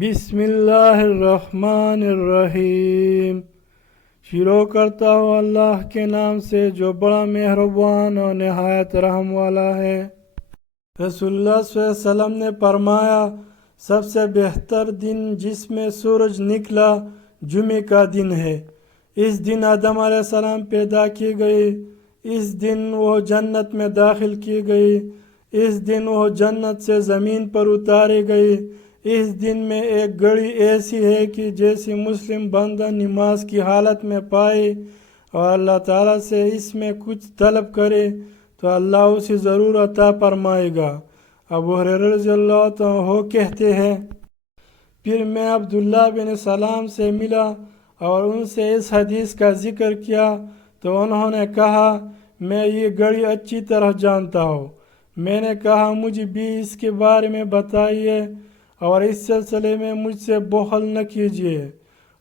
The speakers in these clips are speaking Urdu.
بسم اللہ الرحمن الرحیم۔ شروع کرتا ہوں اللہ کے نام سے جو بڑا مہربان اور نہایت رحم والا ہے۔ رسول اللہ صلی اللہ علیہ وسلم نے فرمایا، سب سے بہتر دن جس میں سورج نکلا جمعہ کا دن ہے۔ اس دن آدم علیہ السلام پیدا کی گئی، اس دن وہ جنت میں داخل کی گئی، اس دن وہ جنت سے زمین پر اتاری گئی۔ اس دن میں ایک گھڑی ایسی ہے کہ جیسی مسلم بندہ نماز کی حالت میں پائے اور اللہ تعالیٰ سے اس میں کچھ طلب کرے تو اللہ اسے ضرور عطا فرمائے گا۔ ابو ہریرہ رضی اللہ عنہ کہتے ہیں، پھر میں عبداللہ بن سلام سے ملا اور ان سے اس حدیث کا ذکر کیا تو انہوں نے کہا، میں یہ گھڑی اچھی طرح جانتا ہوں۔ میں نے کہا، مجھے بھی اس کے بارے میں بتائیے اور اس سلسلے میں مجھ سے بخل نہ کیجیے۔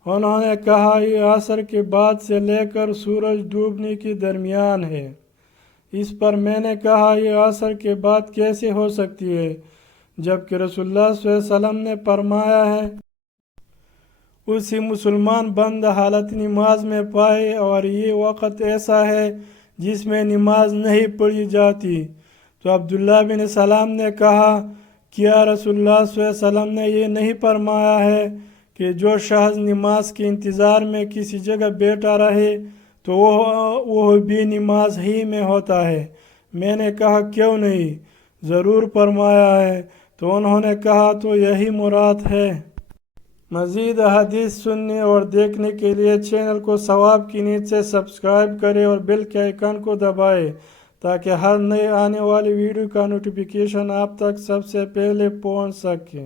انہوں نے کہا، یہ عصر کے بعد سے لے کر سورج ڈوبنے کے درمیان ہے۔ اس پر میں نے کہا، یہ عصر کے بعد کیسے ہو سکتی ہے جبکہ رسول اللہ صلی اللہ علیہ وسلم نے فرمایا ہے، اسی مسلمان بندہ حالت نماز میں پائے اور یہ وقت ایسا ہے جس میں نماز نہیں پڑھی جاتی۔ تو عبداللہ بن سلام نے کہا، کیا رسول اللہ صلی اللہ علیہ وسلم نے یہ نہیں فرمایا ہے کہ جو شخص نماز کے انتظار میں کسی جگہ بیٹھا رہے تو وہ بھی نماز ہی میں ہوتا ہے؟ میں نے کہا، کیوں نہیں، ضرور فرمایا ہے۔ تو انہوں نے کہا، تو یہی مراد ہے۔ مزید احادیث سننے اور دیکھنے کے لیے چینل کو ثواب کی نیت سے سبسکرائب کریں اور بیل کے آئیکن کو دبائیں تاکہ ہر نئے آنے والی ویڈیو کا نوٹیفیکیشن آپ تک سب سے پہلے پہنچ سکے۔